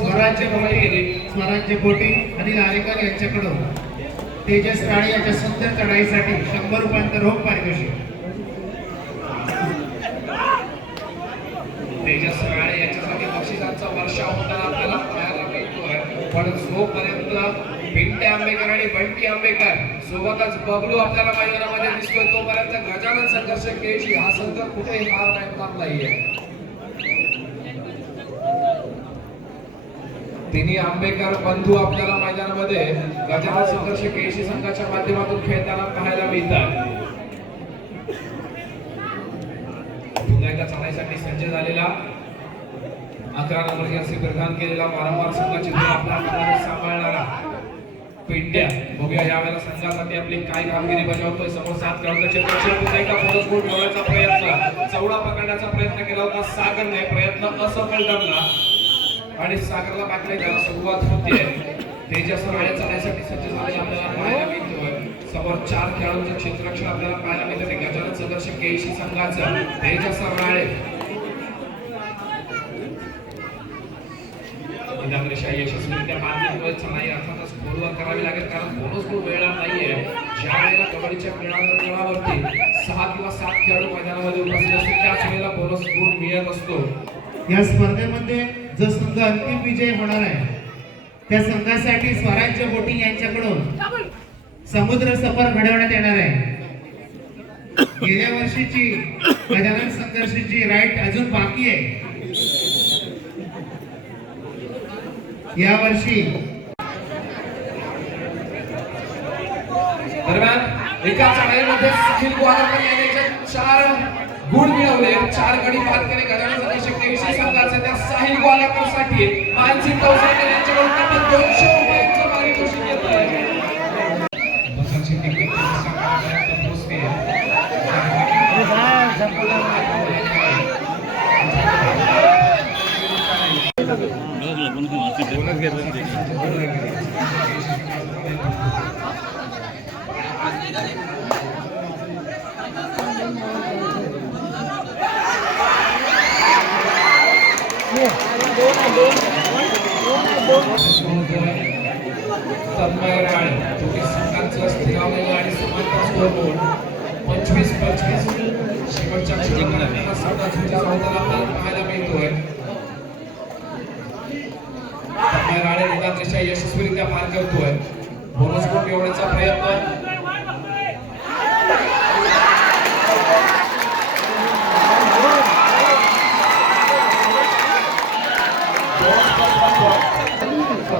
स्वराज्य गुण गेली स्वराज्य पोटी आणि नारेकर यांच्याकडून तेजस राणे यांच्या सुंदर चढाईसाठी शंभर रुपयांचा रोख पारितोषिक तेजस राणे याच्यासाठी बक्षिसांचा वर्षाव होताना आपल्याला पाहायला मिळतोय पण जोपर्यंत पिंटे आंबेकर आणि बंटी आंबेकर सोबतच बबलू आपल्याला मैदानामध्ये दिसतोय तोपर्यंत गजानन संघर्ष केजी हा संघ कुठेही हार मानणार नाहीये. तिन्ही आंबेकर बंधू आपल्याला मैदानामध्ये गजानन संघर्ष केशी संघाच्या माध्यमातून खेळताना पाहायला मिळतात. पुन्हा एकदा चालायसाठी सज्ज झालेला. अकरा नंबर जर्सी परिधान केलेला वारंवार संघाची धूळ सांभाळणारा पिंड्या. बघूया यावेळेला संघासाठी आपली काय कामगिरी बजावतोय. समोर सात खेळाडूंचे एकदा प्रयत्न? चौडा पकडण्याचा प्रयत्न केला होता. सागरने प्रयत्न असफल ठरला आणि सागरला बाटल्या घ्यायला सुरुवात होते. तेजस राणे चालण्यासाठी सज्ज झाले आपल्याला पाहायला मिळतोय. समोर चार खेळाडूंचं क्षेत्ररक्षण आपल्याला पाहायला मिळतं गजानन सदस्य केशी संघाचं तेजस राणे. निदानरेषा यशस्वीरित्या मारल्यामुळे नाही अर्थातच खोलवर करावी लागेल. कारण बोनस गुण मिळणार नाहीये. ज्या वेळेला कबड्डीच्या खेळावरती सहा किंवा सात खेळाडू मैदानामध्ये उपस्थित असतील त्याच वेळेला बोनस गुण मिळत असतो या स्पर्धेमध्ये जो संघ अंतिम विजय होणार आहे त्या संघासाठी स्वराज्य बोटिंग यांच्याकडून समुद्र सफर घडवण्यात येणार आहे. गेल्या वर्षीची गजानन संघर्षाची राईट अजून बाकी आहे. या वर्षी. दरम्यान एका चढाईमध्ये सुखील गुहारकर याने चार गुण मिळवले. चार गडी बाद केले. गजानन संघर्ष केशी संघाचे त्या साहिल ग्वादरकरसाठी मानसिक तवसरकर यांच्याकडून तब्बल दोनशे पंचवीस पंचवीस शेवटच्या पाहायला मिळतोय तन्मय राणे निदान रेषा यशस्वीरित्या पार करतोय बोनस गुण मिळवण्याचा प्रयत्न ओमवर राणे आपल्याला पाहायला मिळतोय. आणि यावेळेला मात्र एवढीच सुरुवातीची कमाई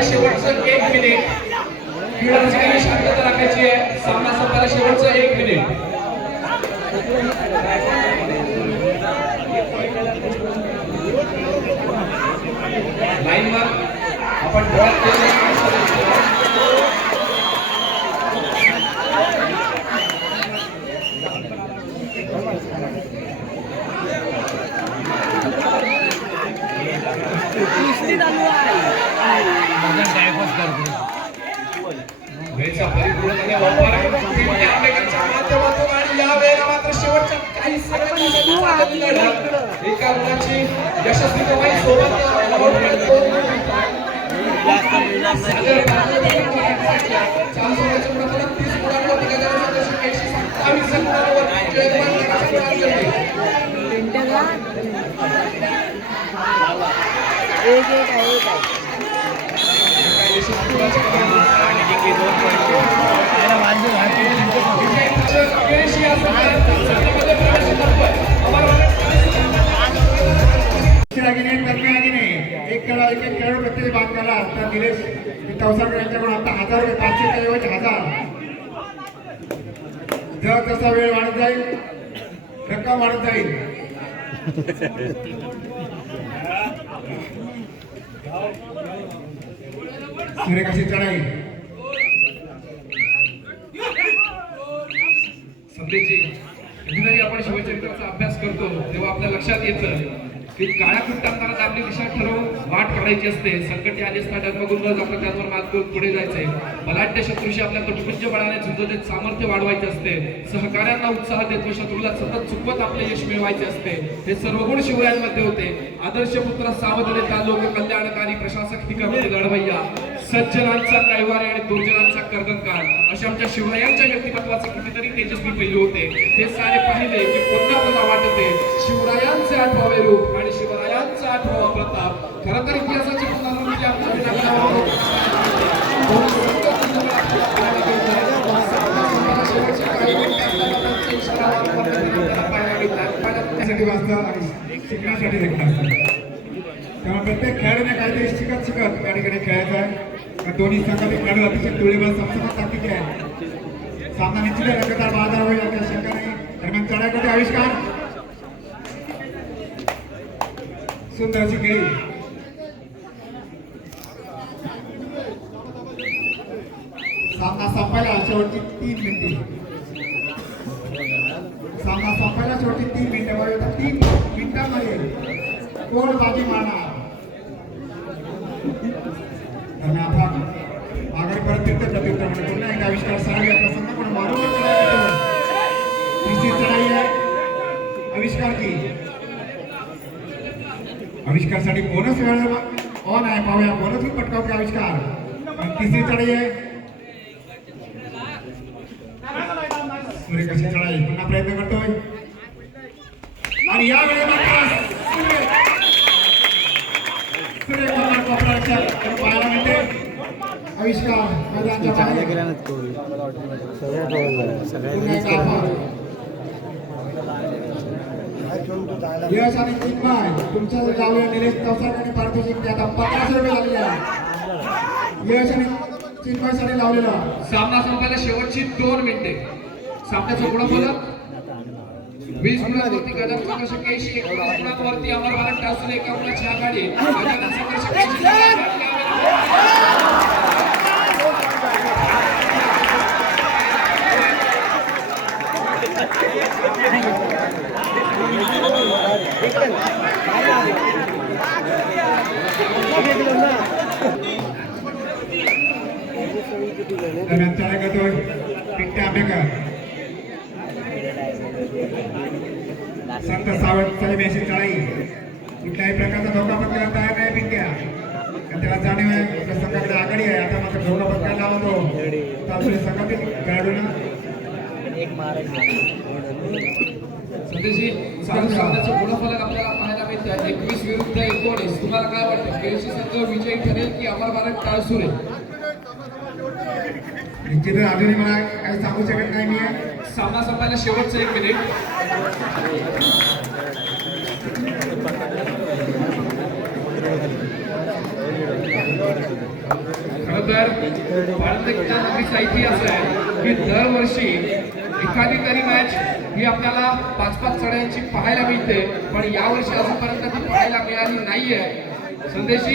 आपल्या शेवटचं एक मिनिट क्रीडाची शांतता राखायची आहे. सामना संपायला शेवटचं एक मिनिट लाईन लाईनवर आपण डोळ्यात केलेलं माणसं दिसतो. वेळेचा परिपूर्णपणे वापर टीमने आंबेडकरच्या माध्यमातून आणि या वेळेला मात्र शेवटच्या काही सेकंदासाठी चाललेली लढत एका मुलाची यशस्वी कमाई सोबत आउटपुट दोन सागर चार सोळाच्या प्रमाणात तीस गुणांवरती गजानन संघर्ष एकशे सत्तावीस गुणांवरती जयकुमार प्रकाश प्राप्त केले. एक एक आहे एक आहे. वाटत आगे नहीं करने आगे नहीं. एक आपल्याला एक एक खेळाडू प्रत्येक बाद केला तर निलेश तवसाकर यांच्याकडून आता हजार रुपये पाचशे ऐवजी हजार. जर जसा वेळ वाढत जाईल रक्कम वाढत जाईल. सूर्यकाशी चढाई. संदेशजी आपण शिवचरित्राचा अभ्यास करतो तेव्हा आपल्या लक्षात येतं. की काळ्या कुट्टांना आपली दिशा ठरवून वाट काढायची असते. संकटे आली असता डगमगून न जाता त्यावर मात करून पुढे जायचंय. बलाढ्य शत्रूशी आपल्या कटुपुंज बळाने झुंजत सामर्थ्य वाढवायचे असते. सहकार्यांना उत्साह देत व शत्रूला सतत चुकवत आपले यश मिळवायचे असते. हे सर्व गुण शिवरायांमध्ये होते. आदर्श पुत्र सावधनेता लोक कल्याणकारी प्रशासक ठिकाणी लढवय्या सज्जनांचा कैवारी आणि दुर्जनांचा कर्दनकार अशा आमच्या शिवरायांच्या व्यक्तिमत्वाचे कितीतरी तेजस्वी पैलू होते. हे सारे पाहिले की पुन्हा मला वाटते शिवराय आठवावे रूप आणि शिवरायांचा आठवावा प्रताप. खरं तर इतिहासाची पुनरावृत्ती म्हणजे शिकण्यासाठी देखील असतं तेव्हा प्रत्येक खेळाडूने काहीतरी शिकत शिकत त्या ठिकाणी खेळायचं आहे. दोन्ही संघातील खेळाडू अतिशय तुळेबल समसमत ताकदीचे आहे. सामना निश्चित रंगतदार बाजार होईल यात काही शंका नाही. दरम्यान चढाईकडे आविष्कार? सुंदर खेळी. सामना संपायला शेवटची तीन मिनिटे. सामना संपायला शेवटची तीन मिनिटं बघा आता तीन मिनिटांमध्ये कोण बाजी मारणार. दरम्यान आता परत फिरते प्रतिक्रमण पुन्हा एकदा आविष्कार सरावी आविष्कारसाठी बोनस वेळ ऑन आहे पाहूया. बोनस पण पटकावते आविष्कार? तिसरी चढाई आहे? सूर्य कशी चढाई? पुन्हा प्रयत्न करतोय. आणि या कोपराच्या पाहायला मिळते आविष्कार. मैदानाच्या चांगल्या बाहेर. केल्यानंच कोविड मला वाटतं सगळ्या जवळ झालं पुन्हा सगळ्यांनीच एक आव्हान. यश आणि चिन्मय तुमच्या गावी निलेश चौसाकडे पारितोषिक आता पन्नास रुपये आहे यश आणि चिन्मयसाठी लावलेला. सामना संपायला शेवटची दोन मिनिटे. सामन्याचं गुणफलक वीस गुणांवरती गजानन संघर्ष केशी एकोणीस गुणांवरती अमर भारत टासून एका गुणाची आघाडी. संघर्ष केशी पिट्टे आंबेकर संत सावंत मेसेज चाळी कुठल्याही प्रकारचा धोका पत्करायला तयार नाही. पिंट्या त्याला जाणीव आहे आपल्या संघाकडे आघाडी आहे आता मात्र धोका पत्करायला हवा तो चालतोय संघातील खेळाडूंना. एक मारायचं संदेशी चालू सामन्याचं गुणफलक आपल्याला पाहायला मिळतं. एकवीस विरुद्ध एकोणीस. तुम्हाला काय वाटतं? केळशी संघ विजयी ठरेल की अमर भारत टाळसुरे निश्चितच अजूनही मला काही सांगू शकत नाही मी. सामना संपायला शेवटचं एक मिनिट खरं तर इतिहास आहे की दरवर्षी एखादी तरी मॅच ही आपल्याला पाच पाच चढायांची पाहायला मिळते पण यावर्षी अजूनपर्यंत ती पाहायला मिळाली नाहीये. संदेशी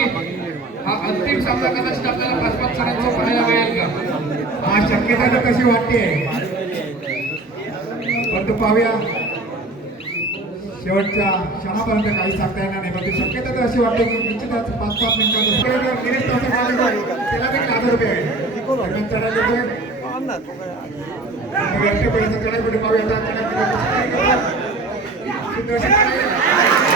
हा अंतिम सामना कदाचित आपल्याला पाच पाच चढायांचा पाहायला मिळेल का? हा शक्यता तर कशी वाटते. पण तो पाहूया. शेवटच्या क्षणापर्यंत काही सांगता येणार नाही पण ती शक्यता तर अशी वाटते की निश्चितच पाच पाच चौथा त्याला देखील हजार रुपये आहे. दरम्यान चढाई करतोय